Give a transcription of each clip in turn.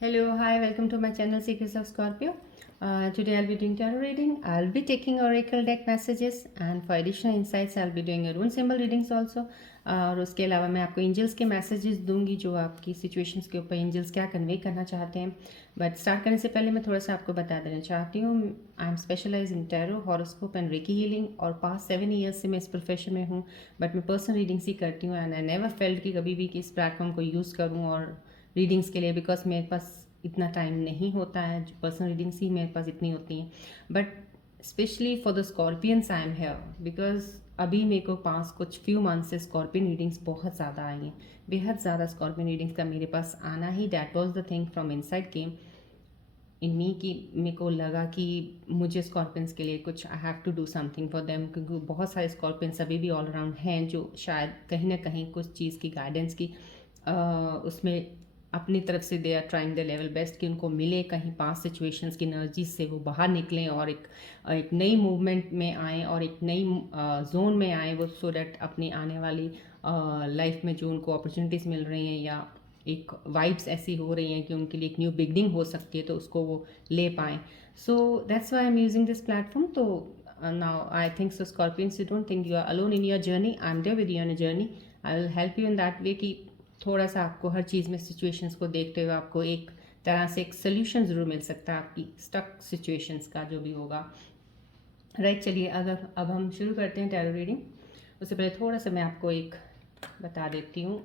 Hello, hi, welcome to my channel Secrets of Scorpio. Today I'll be doing tarot reading. I'll be taking oracle deck messages and for additional insights I'll be doing a rune symbol readings also. और उसके अलावा मैं आपको angels के messages दूंगी जो आपकी situations के ऊपर एंजल्स क्या कन्वे करना चाहते हैं. बट स्टार्ट करने से पहले मैं थोड़ा सा आपको बता देना चाहती हूँ. I am specialise in tarot, horoscope and reiki healing और पास्ट 7 ईयर्स से मैं इस प्रोफेशन में हूँ. बट मैं पर्सनल रीडिंग्स ही करती हूँ एंड आई नेवर फेल्ट कि कभी भी कि इस प्लेटफॉर्म को यूज़ करूँ और रीडिंग्स के लिए, बिकॉज मेरे पास इतना टाइम नहीं होता है. पर्सनल रीडिंग्स ही मेरे पास इतनी होती हैं. But specially for the scorpions I am here because अभी मेरे को पास कुछ फ्यू मंथ से स्कॉर्पियन रीडिंग्स बहुत ज़्यादा आई हैं. बेहद ज़्यादा स्कॉर्पियन रीडिंग्स का मेरे पास आना ही that was the thing from inside game in me कि मेरे को लगा कि मुझे स्कॉर्पियंस के लिए कुछ I have to do something for them, क्योंकि बहुत सारे स्कॉर्पियंस अभी भी ऑल अराउंड हैं जो शायद कहीं ना कहीं कुछ चीज़ की गाइडेंस की उसमें अपनी तरफ से they are trying the level best कि उनको मिले, कहीं पास सिचुएशंस की एनर्जीज से वो बाहर निकलें और एक नई मूवमेंट में आएँ और एक नई जोन में आएँ वो, सो डैट अपनी आने वाली लाइफ में जो उनको अपॉर्चुनिटीज़ मिल रही हैं या एक वाइब्स ऐसी हो रही हैं कि उनके लिए एक न्यू बिगनिंग हो सकती है तो उसको वो ले पाएँ. So that's why I am using this platform. तो now I think so Scorpions, you don't think you are alone in your journey. I am there with you on a journey. I will help you in that way कि थोड़ा सा आपको हर चीज़ में situations को देखते हुए आपको एक तरह से एक सोल्यूशन ज़रूर मिल सकता है आपकी स्टक सिचुएशंस का जो भी होगा. राइट, चलिए अगर अब हम शुरू करते हैं टैरो रीडिंग. उससे पहले थोड़ा सा मैं आपको एक बता देती हूँ.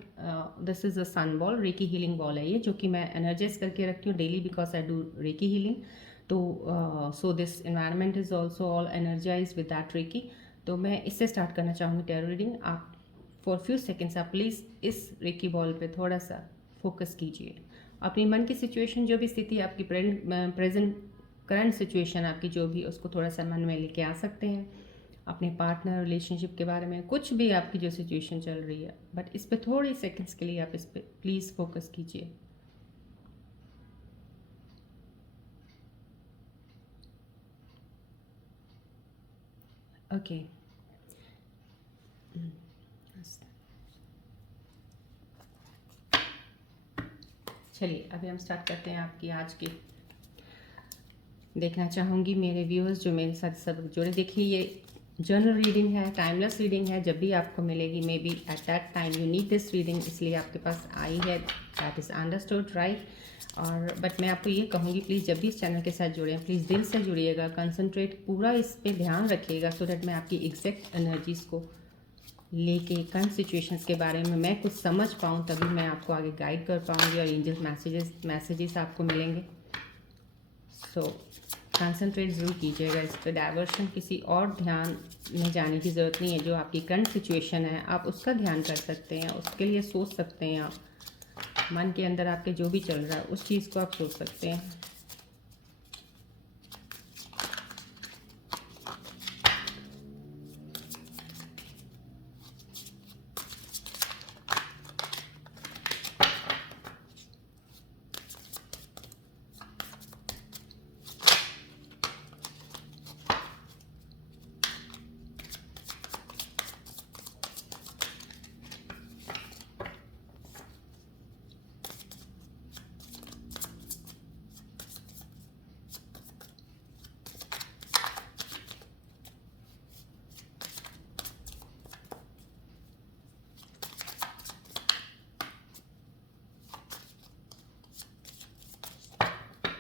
This is a sun ball, reiki healing ball है ये, जो कि मैं एनर्जाइज करके रखती हूँ daily because I do reiki healing. तो so this environment is also all energize with that reiki. तो मैं इससे स्टार्ट करना चाहूँगी टैरो रीडिंग. आप फॉर फ्यू सेकेंड्स आप प्लीज़ इस रेकी बॉल पे थोड़ा सा फोकस कीजिए. अपनी मन की सिचुएशन, जो भी स्थिति आपकी प्रेजेंट करंट सिचुएशन आपकी जो भी, उसको थोड़ा सा मन में लेके आ सकते हैं. अपने पार्टनर रिलेशनशिप के बारे में कुछ भी आपकी जो सिचुएशन चल रही है, बट इस पर थोड़ी सेकंड्स के लिए आप इस पर प्लीज़ फोकस कीजिए. ओके, चलिए अभी हम स्टार्ट करते हैं आपकी आज की. देखना चाहूँगी मेरे व्यूअर्स जो मेरे साथ सब जुड़े. देखिए ये जर्नल रीडिंग है, टाइमलेस रीडिंग है. जब भी आपको मिलेगी may be at that time you need this reading, इसलिए आपके पास आई है. That is understood, right. और बट मैं आपको ये कहूँगी प्लीज़ जब भी इस चैनल के साथ जुड़ें प्लीज़ दिल से जुड़िएगा, कंसंट्रेट पूरा इस पर ध्यान रखिएगा सो दैट मैं आपकी एग्जैक्ट एनर्जीज़ को लेके करंट सिचुएशंस के बारे में मैं कुछ समझ पाऊँ, तभी मैं आपको आगे गाइड कर पाऊँगी और एंजल मैसेजेस आपको मिलेंगे. सो कंसंट्रेट ज़रूर कीजिएगा इस पर. डाइवर्शन किसी और ध्यान में जाने की ज़रूरत नहीं है. जो आपकी करंट सिचुएशन है आप उसका ध्यान कर सकते हैं, उसके लिए सोच सकते हैं. आप मन के अंदर आपके जो भी चल रहा है उस चीज़ को आप सोच सकते हैं.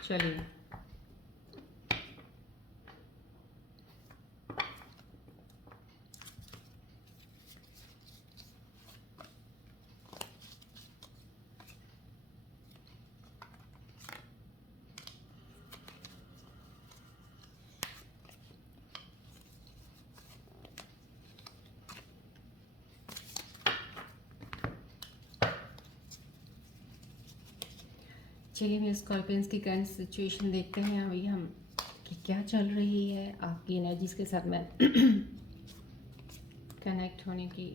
चलिए चलिए मेरे स्कॉर्पियंस की करंट सिचुएशन देखते हैं अभी हम कि क्या चल रही है. आपकी एनर्जीज के साथ मैं कनेक्ट होने की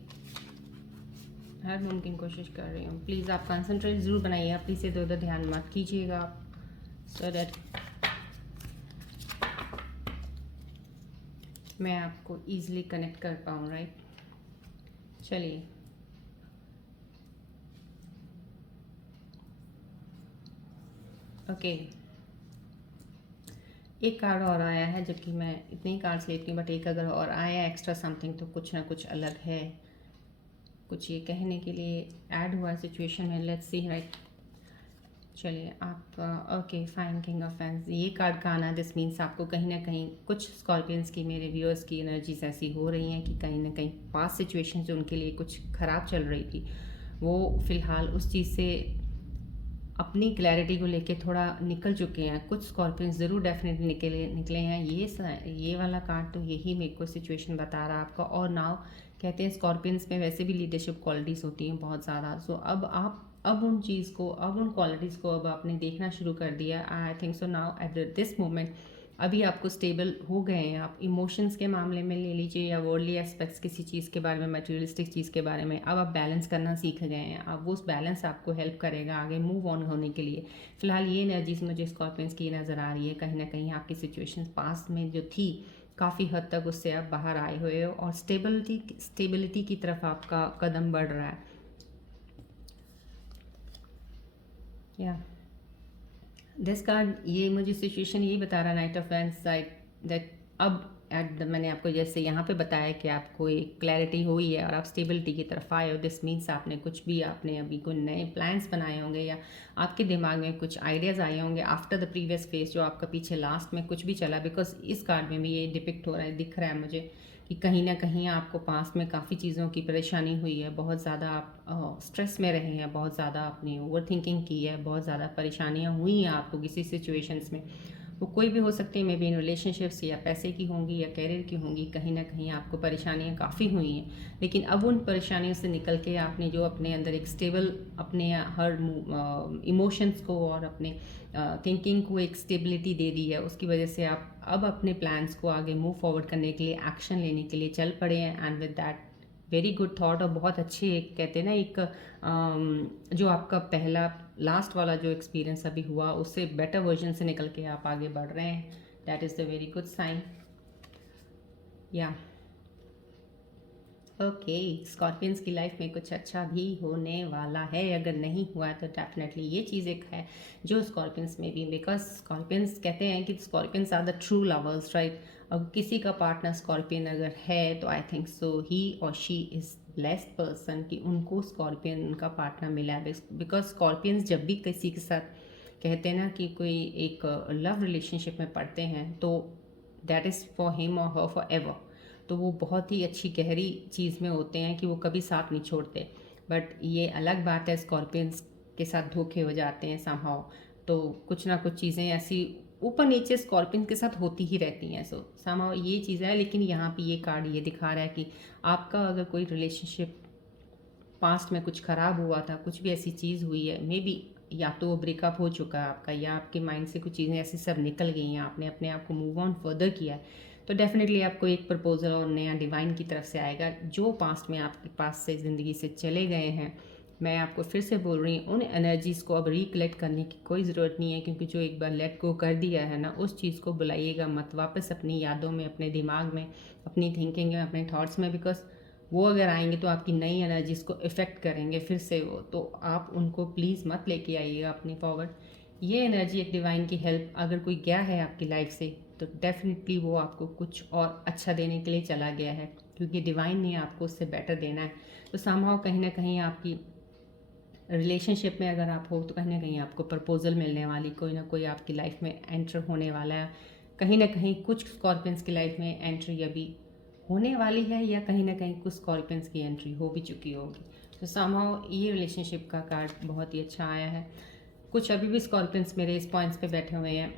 हर मुमकिन कोशिश कर रही हूँ. प्लीज़ आप कंसंट्रेट ज़रूर बनाइए, प्लीज़ इधर उधर ध्यान मत कीजिएगा आप, सो दैट मैं आपको ईजिली कनेक्ट कर पाऊँ. राइट, चलिए ओके, एक कार्ड और आया है, जबकि मैं इतने ही कार्ड्स लेती हूँ, बट एक अगर और आया एक्स्ट्रा समथिंग तो कुछ ना कुछ अलग है, कुछ ये कहने के लिए ऐड हुआ सिचुएशन में। Let's see right. चलिए आपका okay fine, king of fans, ये कार्ड का आना दिस मीन्स आपको कहीं ना कहीं कुछ स्कॉर्पियंस की, मेरे व्यूअर्स की एनर्जीज ऐसी हो रही हैं कि कहीं ना कहीं पास्ट सिचुएशन जो उनके लिए कुछ ख़राब चल रही थी, वो फ़िलहाल उस चीज़ से अपनी क्लैरिटी को लेके थोड़ा निकल चुके हैं। कुछ स्कॉर्पियंस ज़रूर डेफिनेटली निकले हैं। ये वाला कार्ड तो यही मेरे को सिचुएशन बता रहा है आपका। और नाउ कहते हैं स्कॉर्पियंस में वैसे भी लीडरशिप क्वालिटीज़ होती हैं बहुत ज़्यादा। सो अब उन चीज़ को, अब उन क्वालिटीज़ को अब आपने देखना शुरू कर दिया। आई think so now at this moment अभी आपको स्टेबल हो गए हैं आप। इमोशंस के मामले में ले लीजिए या वर्ल्डली एस्पेक्ट्स किसी चीज़ के बारे में, मटेरियलिस्टिक चीज़ के बारे में, अब आप बैलेंस करना सीख गए हैं। अब वो उस बैलेंस आपको हेल्प करेगा आगे मूव ऑन होने के लिए। फ़िलहाल ये एनर्जीज मुझे स्कॉर्पियंस की नज़र आ रही है। कहीं ना कहीं आपकी सिचुएशन पास्ट में जो थी काफ़ी हद तक उससे आप बाहर आए हुए हो और स्टेबिलिटी की तरफ आपका कदम बढ़ रहा है। या दिस कार्ड ये मुझे सिचुएशन यही बता रहा है, night of wands side, that अब मैंने आपको जैसे यहाँ पे बताया कि आपको एक क्लैरिटी हुई है और आप स्टेबिलिटी की तरफ आए हो। दिस मीन्स आपने अभी कोई नए प्लान्स बनाए होंगे या आपके दिमाग में कुछ आइडियाज़ आए होंगे आफ्टर द प्रीवियस फेज जो आपका पीछे लास्ट में कुछ भी चला। बिकॉज इस कार्ड में भी ये डिपिक्ट हो रहा है, दिख रहा है मुझे कि कहीं ना कहीं आपको पास्ट में काफ़ी चीज़ों की परेशानी हुई है, बहुत ज़्यादा आप स्ट्रेस में रहे हैं, बहुत ज़्यादा आपने ओवर थिंकिंग की है, बहुत ज़्यादा परेशानियाँ हुई हैं आपको किसी सिचुएशंस में। वो कोई भी हो सकती है, मे बी इन रिलेशनशिप्स या पैसे की होंगी या कैरियर की होंगी। कहीं ना कहीं आपको परेशानियाँ काफ़ी हुई हैं, लेकिन अब उन परेशानियों से निकल के आपने जो अपने अंदर एक स्टेबल, अपने हर इमोशंस को और अपने थिंकिंग को एक स्टेबिलिटी दे दी है, उसकी वजह से आप अब अपने प्लान्स को आगे मूव फॉरवर्ड करने के लिए, एक्शन लेने के लिए चल पड़े हैं। And with that very good thought, और बहुत अच्छे एक कहते हैं ना एक जो आपका पहला लास्ट वाला जो एक्सपीरियंस अभी हुआ उससे बेटर वर्जन से निकल के आप आगे बढ़ रहे हैं। That is the very good sign. या ओके, स्कॉर्पियंस की लाइफ में कुछ अच्छा भी होने वाला है। अगर नहीं हुआ है तो डेफिनेटली ये चीज़ एक है जो स्कॉर्पियंस में भी, बिकॉज स्कॉर्पियंस कहते हैं कि scorpions are the true lovers right. अब किसी का पार्टनर स्कॉर्पियन अगर है तो आई थिंक सो ही और शी इज़ ब्लेस्ड पर्सन कि उनको स्कॉर्पियन उनका पार्टनर मिला है। बिकॉज स्कॉर्पियंस जब भी किसी के साथ कहते हैं ना कि कोई एक लव रिलेशनशिप में पड़ते हैं तो दैट इज़ फॉर हिम और हर फॉर एवर। तो वो बहुत ही अच्छी गहरी चीज़ में होते हैं कि वो कभी साथ नहीं छोड़ते। बट ये अलग बात है स्कॉर्पियंस के साथ धोखे हो जाते हैं समहाउ। तो कुछ ना कुछ चीज़ें ऐसी ऊपर नीचे स्कॉर्पियन के साथ होती ही रहती हैं। सो समहाउ ये चीज़ है। लेकिन यहाँ पे ये कार्ड ये दिखा रहा है कि आपका अगर कोई रिलेशनशिप पास्ट में कुछ ख़राब हुआ था, कुछ भी ऐसी चीज़ हुई है, मे बी या तो वो ब्रेकअप हो चुका है आपका, या आपके माइंड से कुछ चीज़ें ऐसी सब निकल गई हैं, आपने अपने आप को मूव ऑन फर्दर किया है, तो डेफिनेटली आपको एक प्रपोजल और नया डिवाइन की तरफ से आएगा। जो पास्ट में आपके पास से ज़िंदगी से चले गए हैं, मैं आपको फिर से बोल रही हूँ, उन एनर्जीज़ को अब रिकलेक्ट करने की कोई ज़रूरत नहीं है, क्योंकि जो एक बार लेट गो कर दिया है ना, उस चीज़ को बुलाइएगा मत वापस अपनी यादों में, अपने दिमाग में, अपनी थिंकिंग में, अपने थॉट्स में। बिकॉज वो अगर आएंगे तो आपकी नई एनर्जीज़ को इफ़ेक्ट करेंगे फिर से वो, तो आप उनको प्लीज़ मत लेके आइएगा अपनी फॉरवर्ड। ये एनर्जी एक डिवाइन की हेल्प अगर कोई गया है आपकी लाइफ से तो डेफिनेटली वो आपको कुछ और अच्छा देने के लिए चला गया है, क्योंकि डिवाइन ने आपको उससे बेटर देना है। तो समहाउ कहीं ना कहीं आपकी रिलेशनशिप में अगर आप हो तो कहीं ना कहीं आपको प्रपोजल मिलने वाली, कोई ना कोई आपकी लाइफ में एंटर होने वाला है। कहीं ना कहीं कुछ स्कॉर्पियंस की लाइफ में एंट्री अभी होने वाली है, या कहीं ना कहीं कुछ स्कॉर्पियंस की एंट्री हो भी चुकी होगी। तो समहाउ ये रिलेशनशिप का कार्ड बहुत ही अच्छा आया है। कुछ अभी भी स्कॉर्पियंस मेरे इस पॉइंट्स पे बैठे हुए हैं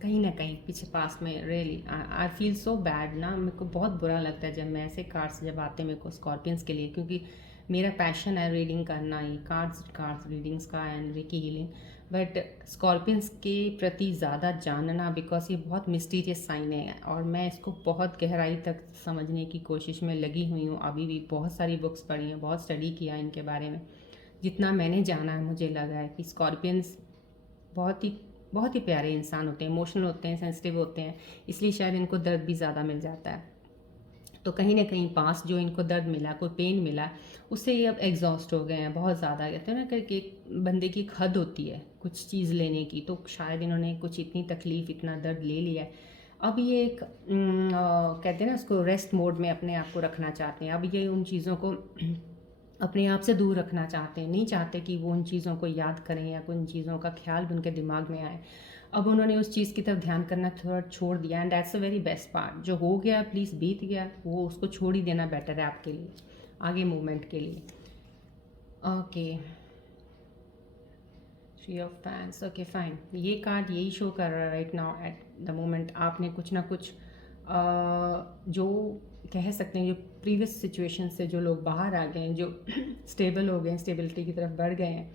कहीं ना कहीं पीछे पास में। Really I feel so bad ना, मेरे को बहुत बुरा लगता है जब मैं ऐसे कार्ड्स जब आते हैं मेरे को स्कॉर्पियंस के लिए, क्योंकि मेरा पैशन है रीडिंग करना, ये कार्ड्स रीडिंग्स का and reiki healing. But scorpions के प्रति ज़्यादा जानना, बिकॉज ये बहुत मिस्टीरियस साइन है और मैं इसको बहुत गहराई तक समझने की कोशिश में लगी हुई हूँ। अभी भी बहुत सारी बुक्स पढ़ी हैं, बहुत स्टडी किया है इनके बारे में। जितना मैंने जाना है मुझे लगा है कि स्कॉर्पियंस बहुत ही प्यारे इंसान होते हैं, इमोशनल होते हैं, सेंसिटिव होते हैं, इसलिए शायद इनको दर्द भी ज़्यादा मिल जाता है। तो कहीं ना कहीं पास जो इनको दर्द मिला, कोई पेन मिला, उससे ये अब एग्जॉस्ट हो गए हैं बहुत ज़्यादा। कहते हैं ना कि एक बंदे की एक हद होती है कुछ चीज़ लेने की, तो शायद इन्होंने कुछ इतनी तकलीफ़, इतना दर्द ले लिया है। अब ये एक कहते हैं ना उसको रेस्ट मोड में अपने आप को रखना चाहते हैं। अब ये उन चीज़ों को अपने आप से दूर रखना चाहते हैं, नहीं चाहते कि वो उन चीज़ों को याद करें या उन चीज़ों का ख्याल भी उनके दिमाग में आए। अब उन्होंने उस चीज़ की तरफ ध्यान करना थोड़ा छोड़ दिया, and that's a very best part. जो हो गया प्लीज़, बीत गया, वो उसको छोड़ ही देना बेटर है आपके लिए, आगे मूवमेंट के लिए। Okay, three of fans, okay fine. ये कार्ड यही शो कर रहा है right now at the moment. आपने कुछ ना कुछ जो कह सकते हैं, जो प्रीवियस सिचुएशन से जो लोग बाहर आ गए हैं, जो स्टेबल हो गए हैं, स्टेबिलिटी की तरफ बढ़ गए हैं,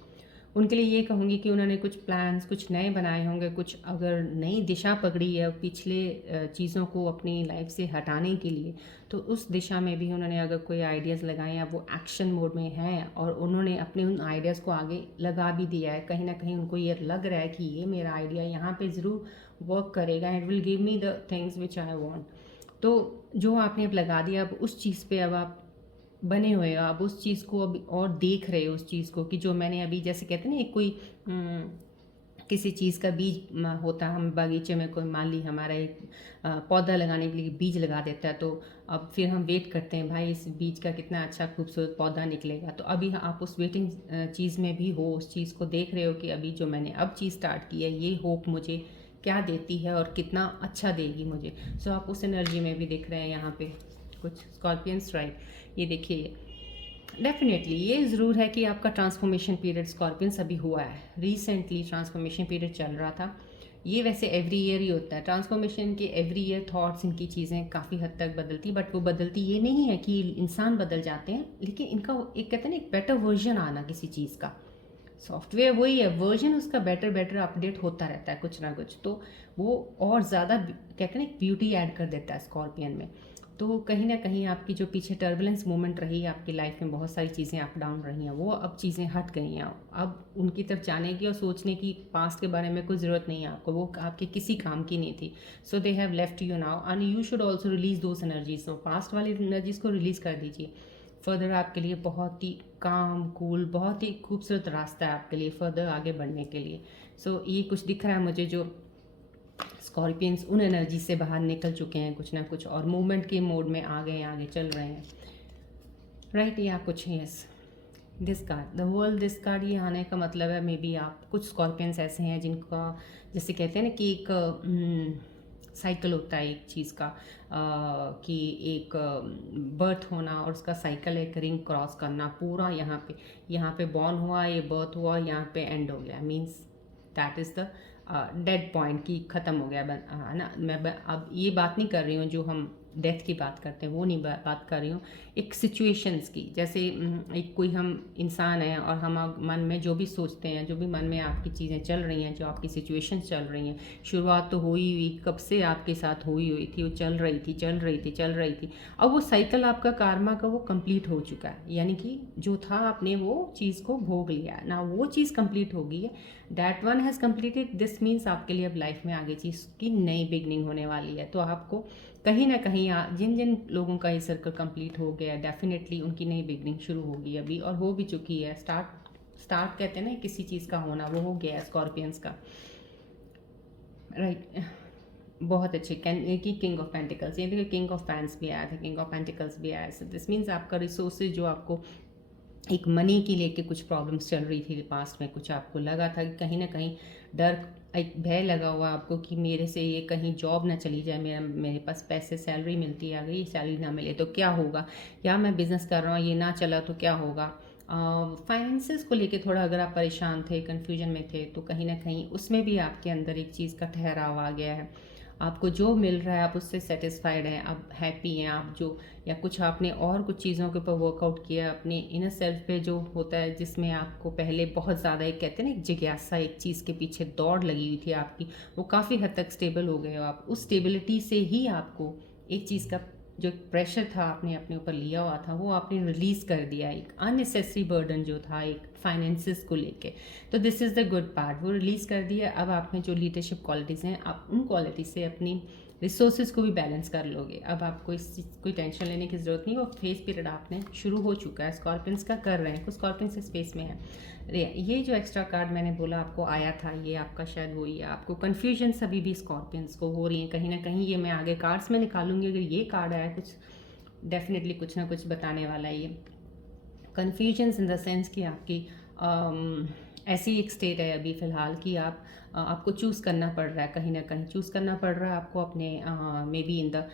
उनके लिए ये कहूँगी कि उन्होंने कुछ प्लान्स कुछ नए बनाए होंगे, कुछ अगर नई दिशा पकड़ी है पिछले चीज़ों को अपनी लाइफ से हटाने के लिए, तो उस दिशा में भी उन्होंने अगर कोई आइडियाज़ लगाए हैं, वो एक्शन मोड में हैं और उन्होंने अपने उन आइडियाज़ को आगे लगा भी दिया है। कहीं ना कहीं उनको ये लग रहा है कि ये मेरा आइडिया यहाँ पे ज़रूर वर्क करेगा, it will give me the things which I want. तो जो आपने अब लगा दिया, अब उस चीज़ पे अब आप बने हुए हो, आप उस चीज़ को अब और देख रहे हो उस चीज़ को कि जो मैंने अभी, जैसे कहते हैं ना, एक कोई किसी चीज़ का बीज होता है, हम बागीचे में कोई मान ली हमारा एक पौधा लगाने के लिए बीज लगा देता है, तो अब फिर हम वेट करते हैं भाई इस बीज का कितना अच्छा खूबसूरत पौधा निकलेगा। तो अभी आप उस वेटिंग चीज़ में भी हो, उस चीज़ को देख रहे हो कि अभी जो मैंने अब चीज़ स्टार्ट की है, ये होप मुझे क्या देती है और कितना अच्छा देगी मुझे। सो आप उस एनर्जी में भी दिख रहे हैं यहाँ पे कुछ स्कॉर्पियंस, राइट। ये देखिए, डेफिनेटली ये ज़रूर है कि आपका ट्रांसफॉर्मेशन पीरियड स्कॉर्पियंस अभी हुआ है, रिसेंटली ट्रांसफॉर्मेशन पीरियड चल रहा था। ये वैसे एवरी ईयर ही होता है ट्रांसफॉर्मेशन के, एवरी ईयर थॉट्स, इनकी चीज़ें काफ़ी हद तक बदलती, बट वो बदलती ये नहीं है कि इंसान बदल जाते हैं, लेकिन इनका एक कहते हैं ना एक बेटर वर्जन आना किसी चीज़ का। सॉफ्टवेयर वही है, वर्जन उसका बेटर बेटर अपडेट होता रहता है कुछ ना कुछ, तो वो और ज़्यादा कहते हैं ना एक ब्यूटी ऐड कर देता है स्कॉर्पियन में। तो कहीं ना कहीं आपकी जो पीछे टर्बुलेंस मोमेंट रही है आपकी लाइफ में, बहुत सारी चीज़ें अप डाउन रही हैं, वो अब चीज़ें हट गई हैं। अब उनकी तरफ जाने की और सोचने की पास्ट के बारे में कोई ज़रूरत नहीं है आपको, वो आपके किसी काम की नहीं थी। So they have left you now and you should also release those energies. तो पास्ट वाली एनर्जीज को रिलीज़ कर दीजिए। फर्दर आपके लिए बहुत ही काम कूल, बहुत ही खूबसूरत रास्ता है आपके लिए फर्दर आगे बढ़ने के लिए। सो ये कुछ दिख रहा है मुझे, जो स्कॉर्पियंस उन एनर्जी से बाहर निकल चुके हैं कुछ ना कुछ और मूवमेंट के मोड में आ गए हैं, आगे चल रहे हैं, राइट। या कुछ yes, this card the world, this card ये आने का मतलब है मे बी आप कुछ स्कॉर्पियंस ऐसे हैं जिनका, जैसे कहते हैं ना कि एक साइकिल होता है एक चीज़ का, कि एक बर्थ होना और उसका साइकिल, एक रिंग क्रॉस करना पूरा, यहाँ पे बॉर्न हुआ, ये बर्थ हुआ, यहाँ पे एंड हो गया, means that is the dead point की ख़त्म हो गया है ना। मैं अब ये बात नहीं कर रही हूँ जो हम डेथ की बात करते हैं, वो नहीं बात कर रही हूँ, एक सिचुएशंस की। जैसे एक कोई हम इंसान है और हम मन में जो भी सोचते हैं, जो भी मन में आपकी चीज़ें चल रही हैं, जो आपकी सिचुएशंस चल रही हैं, शुरुआत तो हुई कब से आपके साथ हुई थी, वो चल रही थी। अब वो साइकिल आपका कार्मा का वो कंप्लीट हो चुका है, यानी कि जो था आपने वो चीज़ को भोग लिया ना, वो चीज़ कंप्लीट हो गई है, that one has completed. This means आपके लिए अब लाइफ में आगे चीज़ की नई बिगनिंग होने वाली है। तो आपको कहीं ना कहीं जिन जिन लोगों का ये सर्कल कंप्लीट हो गया, डेफिनेटली उनकी नई बिगनिंग शुरू होगी अभी, और हो भी चुकी है। स्टार्ट कहते हैं ना किसी चीज़ का होना, वो हो गया है स्कॉर्पियंस का, राइट। बहुत अच्छे किंग ऑफ पेंटिकल्स, ये देखिए किंग ऑफ फैंस भी आया था, किंग ऑफ पेंटिकल्स भी आया। सो दिस मीन्स आपका रिसोर्सेज, जो आपको एक मनी की लेके कुछ प्रॉब्लम्स चल रही थी पास्ट में, कुछ आपको लगा था कि कहीं ना कहीं डर, एक भय लगा हुआ आपको कि मेरे से ये कहीं जॉब ना चली जाए, मेरे पास पैसे, सैलरी मिलती है, अगर ये सैलरी ना मिले तो क्या होगा, या मैं बिज़नेस कर रहा हूँ ये ना चला तो क्या होगा। फाइनेंसेस को लेके थोड़ा अगर आप परेशान थे, कन्फ्यूजन में थे, तो कहीं ना कहीं उसमें भी आपके अंदर एक चीज़ का ठहराव आ गया है। आपको जो मिल रहा है आप उससे सेटिस्फाइड हैं, आप हैप्पी हैं, आप जो, या कुछ आपने और कुछ चीज़ों के ऊपर वर्कआउट किया अपने इनर सेल्फ पे, जो होता है जिसमें आपको पहले बहुत ज़्यादा एक कहते हैं ना एक जिज्ञासा, एक चीज़ के पीछे दौड़ लगी हुई थी आपकी, वो काफ़ी हद तक स्टेबल हो गए हो आप। उस स्टेबिलिटी से ही आपको एक चीज़ का जो प्रेशर था आपने अपने ऊपर लिया हुआ था, वो आपने रिलीज़ कर दिया, एक अननेसेसरी बर्डन जो था एक फाइनेंसिस को लेके। तो this is the good part, वो रिलीज़ कर दिया। अब आप में जो लीडरशिप क्वालिटीज़ हैं, आप उन क्वालिटी से अपनी रिसोर्सेज को भी बैलेंस कर लोगे। अब आपको इस चीज़ कोई टेंशन लेने की ज़रूरत नहीं। वो फेस पीरियड आपने शुरू हो चुका है, स्कॉर्पियंस का कर रहे हैं, कुछ स्कॉर्पियंस इस स्पेस में है। ये जो एक्स्ट्रा कार्ड मैंने बोला आपको आया था, ये आपका शायद वही है। आपको कन्फ्यूजन अभी भी स्कॉर्पियंस को हो रही है कहीं ना कहीं। ये मैं आगे कार्ड्स में निकालूंगी, अगर ये कार्ड आया कुछ डेफिनेटली कुछ ना कुछ बताने वाला है ये। कन्फ्यूजन्स इन द सेंस कि आपकी ऐसी एक स्टेट है अभी फ़िलहाल कि आपको चूज़ करना पड़ रहा है, कहीं ना कहीं चूज़ करना पड़ रहा है आपको अपने may be in the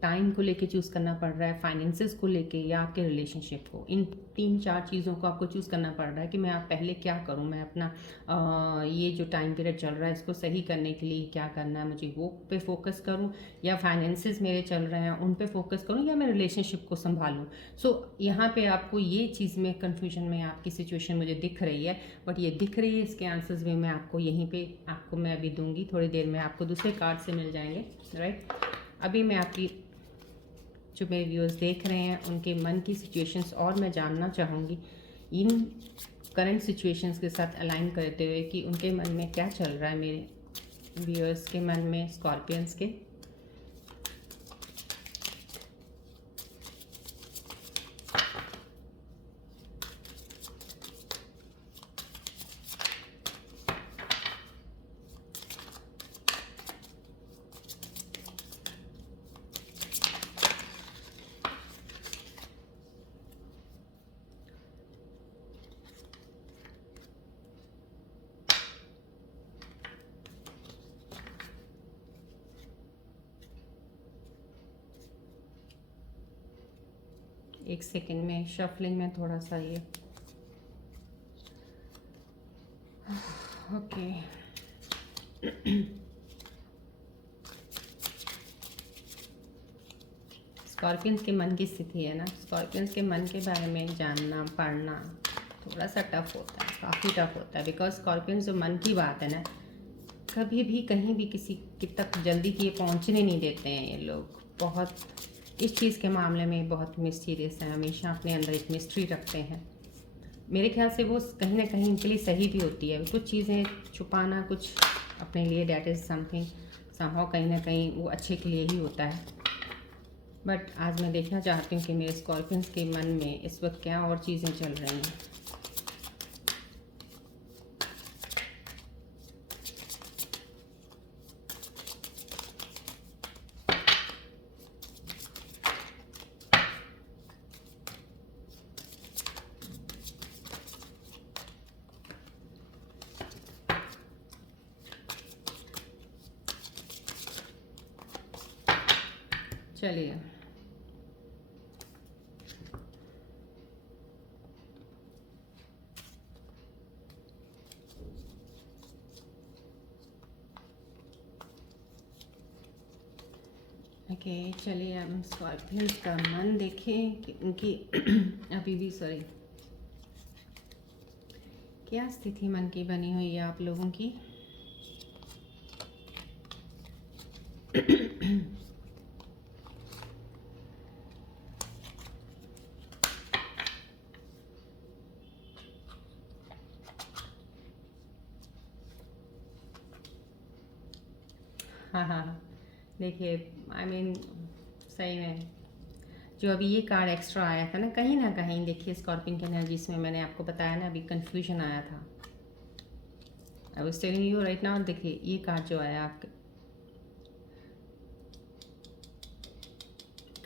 time को लेके चूज़ करना पड़ रहा है, फाइनेंसेस को लेके या आपके रिलेशनशिप को। इन 3-4 चीज़ों को आपको चूज़ करना पड़ रहा है कि मैं आप पहले क्या करूं, मैं अपना ये जो टाइम पीरियड चल रहा है इसको सही करने के लिए क्या करना है, मुझे वो पे फोकस करूं या फाइनेंसेस मेरे चल रहे हैं उन पे फोकस करूं या मैं रिलेशनशिप को संभालूं। सो यहाँ पे आपको ये चीज़ में कन्फ्यूजन में आपकी सिचुएशन मुझे दिख रही है, बट ये दिख रही है, इसके आंसर्स भी मैं आपको यहीं पे आपको मैं अभी दूंगी, थोड़ी देर में आपको दूसरे कार्ड से मिल जाएंगे, राइट। अभी मैं आपकी जो मेरे व्यूअर्स देख रहे हैं उनके मन की सिचुएशंस और मैं जानना चाहूँगी इन करंट सिचुएशंस के साथ अलाइन करते हुए कि उनके मन में क्या चल रहा है, मेरे व्यूअर्स के मन में, स्कॉर्पियंस के। एक सेकेंड में शफलिंग में थोड़ा सा ये ओके स्कॉर्पियंस के मन की स्थिति है ना, स्कॉर्पियंस के मन के बारे में जानना पढ़ना थोड़ा सा टफ होता है, काफ़ी टफ होता है, बिकॉज स्कॉर्पियंस जो मन की बात है ना, कभी भी कहीं भी किसी की तक जल्दी किए पहुंचने नहीं देते हैं ये लोग। बहुत इस चीज़ के मामले में बहुत मिस्टीरियस है, हमेशा अपने अंदर एक मिस्ट्री रखते हैं। मेरे ख्याल से वो कहीं ना कहीं उनके लिए सही भी होती है, कुछ चीज़ें छुपाना कुछ अपने लिए, डैट इज़ समथिंग समहाउ कहीं ना कहीं वो अच्छे के लिए ही होता है। बट आज मैं देखना चाहती हूँ कि मेरे स्कॉर्पियंस के मन में इस वक्त क्या और चीज़ें चल रही हैं। चलिए ओके चलिए हम स्कॉर्पियंस का मन देखें कि उनकी अभी भी सॉरी क्या स्थिति मन की बनी हुई है आप लोगों की। हाँ हाँ देखिए आई मीन सही में जो अभी ये कार्ड एक्स्ट्रा आया था ना कहीं देखिए स्कॉर्पियन की एनर्जीज में मैंने आपको बताया ना, अभी कन्फ्यूजन आया था। I was telling you right now, देखिए ये कार्ड जो आया आपके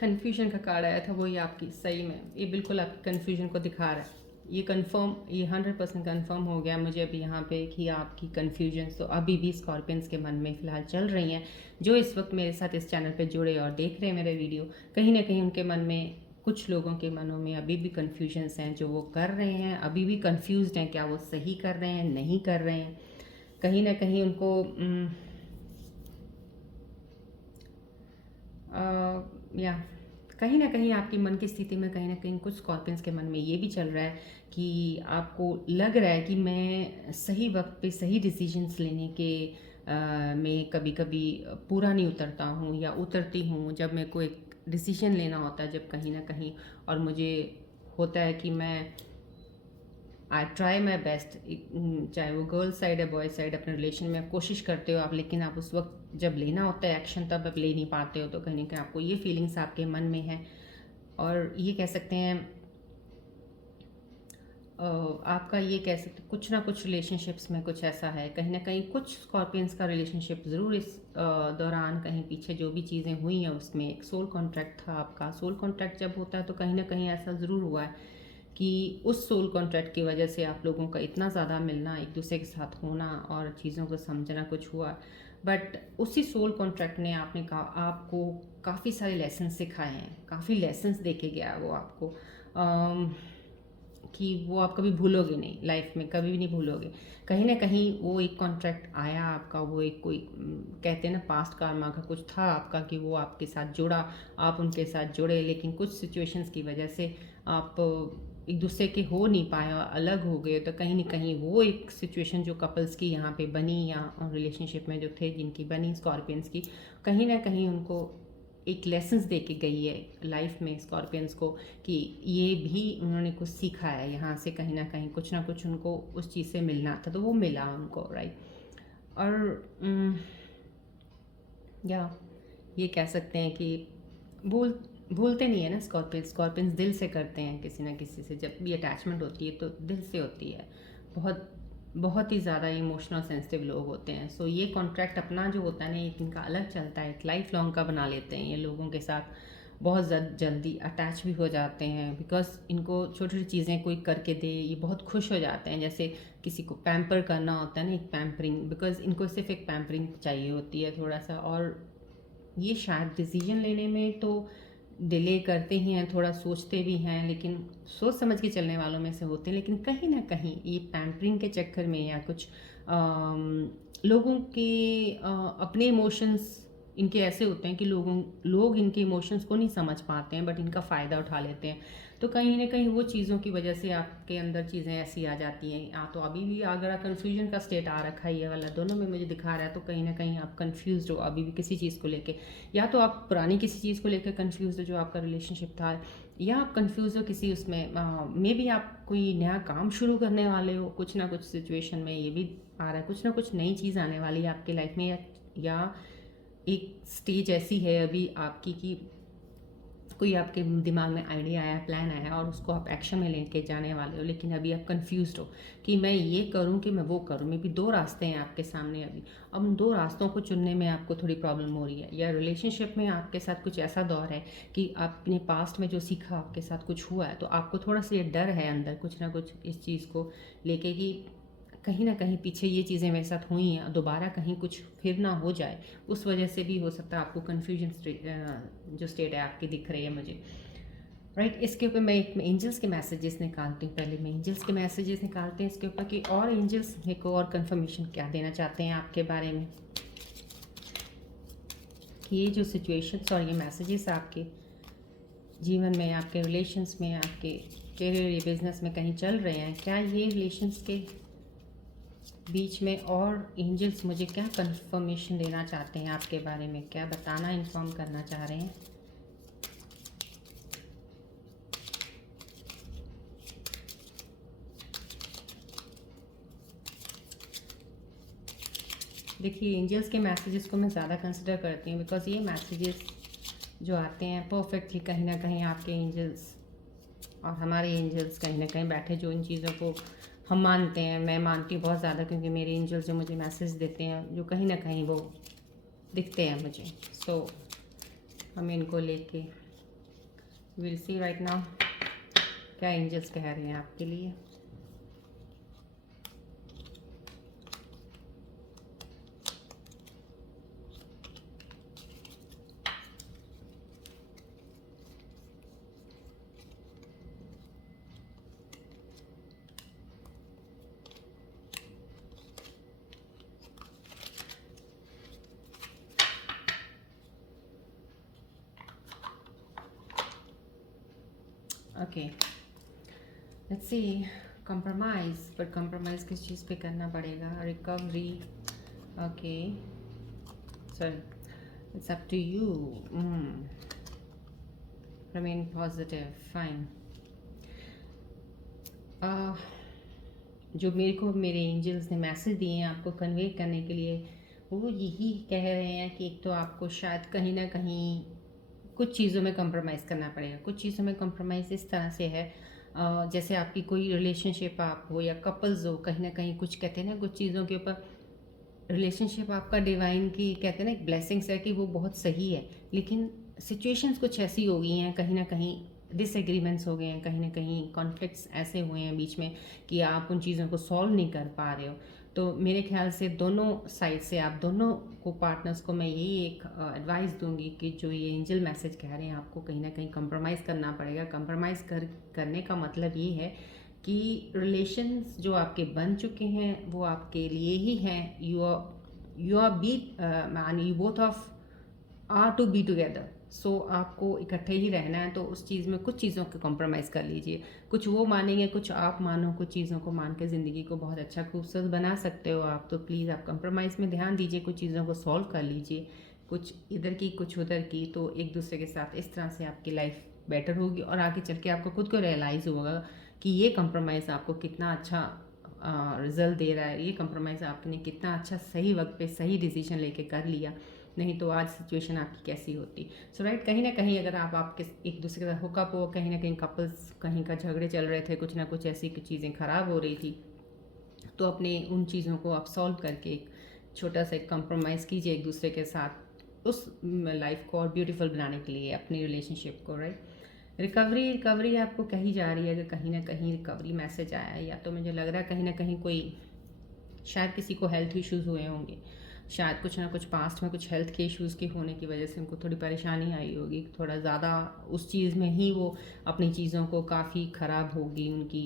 कन्फ्यूजन का कार्ड आया था, वो ये आपकी सही में ये बिल्कुल आपकी कन्फ्यूजन को दिखा रहा है। ये कंफर्म, ये 100% कंफर्म हो गया मुझे अभी यहाँ पे कि आपकी कन्फ्यूजन तो अभी भी स्कॉर्पियंस के मन में फ़िलहाल चल रही हैं। जो इस वक्त मेरे साथ इस चैनल पे जुड़े और देख रहे हैं मेरे वीडियो, कहीं ना कहीं उनके मन में, कुछ लोगों के मनों में अभी भी कन्फ्यूजन्स हैं, जो वो कर रहे हैं अभी भी कन्फ्यूज़ड हैं, क्या वो सही कर रहे हैं नहीं कर रहे हैं। कहीं ना कहीं उनको या कहीं ना कहीं आपकी मन की स्थिति में कहीं ना कहीं कुछ स्कॉर्पियंस के मन में ये भी चल रहा है कि आपको लग रहा है कि मैं सही वक्त पे सही डिसीजंस लेने के में कभी कभी पूरा नहीं उतरता हूँ या उतरती हूँ जब मेरे को एक डिसीजन लेना होता है, जब कहीं ना कहीं और मुझे होता है कि मैं आई ट्राई माई बेस्ट, चाहे वो गर्ल साइड है बॉय साइड, अपने रिलेशन में आप कोशिश करते हो आप, लेकिन आप उस वक्त जब लेना होता है एक्शन तब आप ले नहीं पाते हो, तो कहीं ना कहीं आपको ये फीलिंग्स आपके मन में है। और ये कह सकते हैं आपका ये कह सकते कुछ ना कुछ रिलेशनशिप्स में कुछ ऐसा है, कहीं ना कहीं कुछ स्कॉर्पियंस का रिलेशनशिप ज़रूर इस दौरान कहीं पीछे जो भी चीज़ें हुई हैं उसमें एक सोल कॉन्ट्रैक्ट था आपका। सोल कॉन्ट्रैक्ट जब होता है तो कहीं ना कहीं ऐसा ज़रूर हुआ है कि उस सोल कॉन्ट्रैक्ट की वजह से आप लोगों का इतना ज़्यादा मिलना, एक दूसरे के साथ होना और चीज़ों को समझना कुछ हुआ। बट उसी सोल कॉन्ट्रैक्ट ने आपको काफ़ी सारे लेसन सिखाए हैं, काफ़ी लेसन्स दे के गया वो आपको, कि वो आप कभी भूलोगे नहीं, लाइफ में कभी भी नहीं भूलोगे। कहीं ना कहीं वो एक कॉन्ट्रैक्ट आया आपका, वो एक कोई कहते हैं ना पास्ट कार्मा का कुछ था आपका कि वो आपके साथ जुड़ा, आप उनके साथ जुड़े, लेकिन कुछ सिचुएशंस की वजह से आप एक दूसरे के हो नहीं पाए और अलग हो गए। तो कहीं ना कहीं वो एक सिचुएशन जो कपल्स की यहाँ पे बनी या रिलेशनशिप में जो थे जिनकी बनी स्कॉर्पियंस की, कहीं ना कहीं उनको एक लेसन्स दे के गई है लाइफ में स्कॉर्पियंस को, कि ये भी उन्होंने कुछ सीखा है यहाँ से, कहीं ना कुछ उनको उस चीज़ से मिलना था तो वो मिला उनको, राइट। और या ये कह सकते हैं कि भूलते नहीं है ना स्कॉर्पियंस, स्कॉर्पियंस दिल से करते हैं किसी ना किसी से, जब भी अटैचमेंट होती है तो दिल से होती है। बहुत बहुत ही ज़्यादा इमोशनल सेंसिटिव लोग होते हैं। सो ये कॉन्ट्रैक्ट अपना जो होता है ना, एक इनका अलग चलता है, एक लाइफ लॉन्ग का बना लेते हैं ये लोगों के साथ, बहुत जल्दी अटैच भी हो जाते हैं, बिकॉज इनको छोटी छोटी चीज़ें कोई करके दे ये बहुत खुश हो जाते हैं। जैसे किसी को पैम्पर करना होता है ना, एक पैम्परिंग, बिकॉज इनको सिर्फ एक पैम्परिंग चाहिए होती है थोड़ा सा। और ये शायद डिसीजन लेने में तो डिले करते ही हैं, थोड़ा सोचते भी हैं, लेकिन सोच समझ के चलने वालों में से होते हैं, लेकिन कहीं ना कहीं ये पैम्परिंग के चक्कर में या कुछ लोगों के अपने इमोशंस इनके ऐसे होते हैं कि लोग इनके इमोशंस को नहीं समझ पाते हैं, बट इनका फ़ायदा उठा लेते हैं। तो कहीं ना कहीं वो चीज़ों की वजह से आपके अंदर चीज़ें ऐसी आ जाती हैं, या तो अभी भी अगर कन्फ्यूजन का स्टेट आ रखा है ये वाला, दोनों में मुझे दिखा रहा है, तो कहीं ना कहीं आप कन्फ्यूज़ हो अभी भी किसी चीज़ को लेके, या तो आप पुरानी किसी चीज़ को लेकर कन्फ्यूज़ हो जो आपका रिलेशनशिप था, या आप कन्फ्यूज़ हो किसी उसमें मे बी आप कोई नया काम शुरू करने वाले हो, कुछ ना कुछ सिचुएशन में ये भी आ रहा है, कुछ ना कुछ नई चीज़ आने वाली है आपकी लाइफ में, या एक स्टेज ऐसी है अभी आपकी कि कोई आपके दिमाग में आइडिया आया, प्लान आया और उसको आप एक्शन में लेके जाने वाले हो, लेकिन अभी आप कंफ्यूज्ड हो कि मैं ये करूं कि मैं वो करूं। मे बी दो रास्ते हैं आपके सामने अभी, अब उन दो रास्तों को चुनने में आपको थोड़ी प्रॉब्लम हो रही है, या रिलेशनशिप में आपके साथ कुछ ऐसा दौर है कि आपने पास्ट में जो सीखा आपके साथ कुछ हुआ है, तो आपको थोड़ा सा ये डर है अंदर कुछ ना कुछ इस चीज़ को लेके कि कहीं ना कहीं पीछे ये चीज़ें मेरे साथ हुई हैं, दोबारा कहीं कुछ फिर ना हो जाए, उस वजह से भी हो सकता है आपको कन्फ्यूजन जो स्टेट है आपकी दिख रही है मुझे, राइट। इसके ऊपर मैं एंजल्स के मैसेजेस निकालती हूँ, पहले मैं एंजल्स के मैसेजेस निकालते हैं इसके ऊपर कि और एंजल्स मेरे को और कंफर्मेशन क्या देना चाहते हैं आपके बारे में, कि ये जो सिचुएशंस और ये मैसेजेस आपके जीवन में, आपके रिलेशंस में, आपके करियर या बिजनेस में कहीं चल रहे हैं, क्या ये रिलेशंस के बीच में और एंजल्स मुझे क्या कंफर्मेशन देना चाहते हैं आपके बारे में, क्या बताना, इन्फॉर्म करना चाह रहे हैं। देखिए एंजल्स के मैसेजेस को मैं ज़्यादा कंसिडर करती हूँ, बिकॉज ये मैसेजेस जो आते हैं परफेक्टली कहीं ना कहीं आपके एंजल्स और हमारे एंजल्स कहीं ना कहीं बैठे, जो इन चीज़ों को हम मानते हैं, मैं मानती हूँ बहुत ज़्यादा, क्योंकि मेरे एंजल्स जो मुझे मैसेज देते हैं जो कहीं ना कहीं वो दिखते हैं मुझे। सो हम इनको लेके विल सी राइट नाउ क्या एंजल्स कह रहे हैं आपके लिए। ओके लेट्स सी, कंप्रोमाइज़, पर कंप्रोमाइज़ किस चीज़ पे करना पड़ेगा, recovery, okay sorry, it's up to you, remain positive, fine. जो मेरे को मेरे एंजल्स ने मैसेज दिए हैं आपको कन्वे करने के लिए, वो यही कह रहे हैं कि एक तो आपको शायद कहीं ना कहीं कुछ चीज़ों में कंप्रोमाइज़ करना पड़ेगा। कुछ चीज़ों में कंप्रोमाइज़ इस तरह से है, जैसे आपकी कोई रिलेशनशिप आप हो या कपल्स हो, कहीं ना कहीं कुछ कहते हैं ना, कुछ चीज़ों के ऊपर रिलेशनशिप आपका डिवाइन की कहते हैं ना एक ब्लेसिंग्स है कि वो बहुत सही है, लेकिन सिचुएशंस कुछ ऐसी हो गई हैं, कहीं ना कहीं डिसएग्रीमेंट्स हो गए हैं, कहीं ना कहीं कॉन्फ्लिक्ट्स ऐसे हुए हैं बीच में कि आप उन चीज़ों को सॉल्व नहीं कर पा रहे हो। तो मेरे ख्याल से दोनों साइड से आप दोनों को पार्टनर्स को मैं यही एक एडवाइस दूंगी कि जो ये एंजल मैसेज कह रहे हैं आपको कहीं ना कहीं कंप्रोमाइज़ करना पड़ेगा। कंप्रोमाइज़ करने का मतलब ये है कि रिलेशंस जो आपके बन चुके हैं वो आपके लिए ही हैं। You are be man, you both of are to be together. So आपको इकट्ठे ही रहना है, तो उस चीज़ में कुछ चीज़ों को कॉम्प्रोमाइज़ कर लीजिए। कुछ वो मानेंगे, कुछ आप मानो, कुछ चीज़ों को मान के ज़िंदगी को बहुत अच्छा खूबसूरत बना सकते हो आप। तो प्लीज़ आप कंप्रोमाइज़ में ध्यान दीजिए, कुछ चीज़ों को सॉल्व कर लीजिए, कुछ इधर की कुछ उधर की। तो एक दूसरे के साथ इस तरह से आपकी लाइफ बेटर होगी और आगे चल के आपको खुद को रियलाइज़ होगा कि ये कंप्रोमाइज़ आपको कितना अच्छा रिजल्ट दे रहा है, ये कंप्रोमाइज़ आपने कितना अच्छा सही वक्त पे सही डिसीजन लेके कर लिया, नहीं तो आज सिचुएशन आपकी कैसी होती। सो राइट, कहीं ना कहीं अगर आप आपके एक दूसरे के साथ हुकअप हो, कहीं ना कहीं कपल्स कहीं का झगड़े चल रहे थे, कुछ ना कुछ ऐसी चीज़ें ख़राब हो रही थी, तो अपने उन चीज़ों को आप सॉल्व करके एक छोटा सा एक कंप्रोमाइज़ कीजिए एक दूसरे के साथ उस लाइफ को और ब्यूटीफुल बनाने के लिए अपनी रिलेशनशिप को। राइट, रिकवरी रिकवरी आपको कही जा रही है, अगर कहीं ना कहीं रिकवरी मैसेज आया है, या तो मुझे लग रहा है कहीं ना कहीं कोई शायद किसी को हेल्थ इश्यूज़ हुए होंगे, शायद कुछ ना कुछ पास्ट में कुछ हेल्थ के इश्यूज़ के होने की वजह से उनको थोड़ी परेशानी आई होगी, थोड़ा ज़्यादा उस चीज़ में ही वो अपनी चीज़ों को काफ़ी ख़राब होगी उनकी,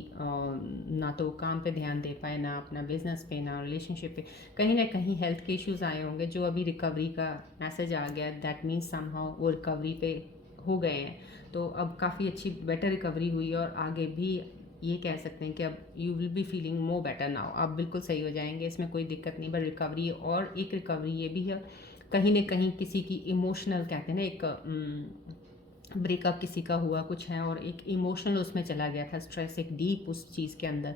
ना तो काम पे ध्यान दे पाए, ना अपना बिजनेस पे, ना रिलेशनशिप पे, कहीं ना कहीं हेल्थ के इश्यूज़ आए होंगे जो अभी रिकवरी का मैसेज आ गया। दैट मीन्स समहाउ वो रिकवरी पे हो गए हैं, तो अब काफ़ी अच्छी बेटर रिकवरी हुई और आगे भी ये कह सकते हैं कि अब you will be feeling more better now, आप बिल्कुल सही हो जाएंगे, इसमें कोई दिक्कत नहीं। बट रिकवरी, और एक रिकवरी ये भी है कहीं ना कहीं किसी की इमोशनल कहते हैं ना एक ब्रेकअप किसी का हुआ कुछ है और एक इमोशनल उसमें चला गया था, स्ट्रेस एक डीप उस चीज़ के अंदर,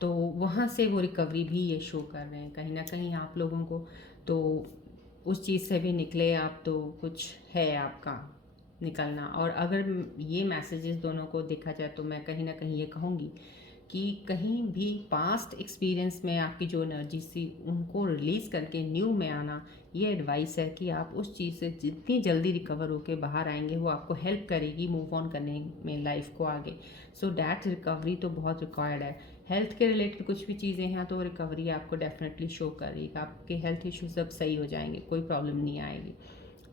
तो वहाँ से वो रिकवरी भी ये शो कर रहे हैं कहीं ना कहीं आप लोगों को। तो उस चीज़ से भी निकले आप, तो कुछ है आपका निकलना। और अगर ये मैसेजेस दोनों को देखा जाए तो मैं कहीं ना कहीं ये कहूँगी कि कहीं भी पास्ट एक्सपीरियंस में आपकी जो एनर्जी थी उनको रिलीज़ करके न्यू में आना, ये एडवाइस है कि आप उस चीज़ से जितनी जल्दी रिकवर होकर बाहर आएंगे वो आपको हेल्प करेगी मूव ऑन करने में लाइफ को आगे। सो डैट रिकवरी तो बहुत रिक्वायर्ड है। हेल्थ के रिलेटेड कुछ भी चीज़ें हैं तो रिकवरी आपको डेफिनेटली शो करेगा, आपके हेल्थ इश्यूज सब सही हो जाएंगे, कोई प्रॉब्लम नहीं आएगी।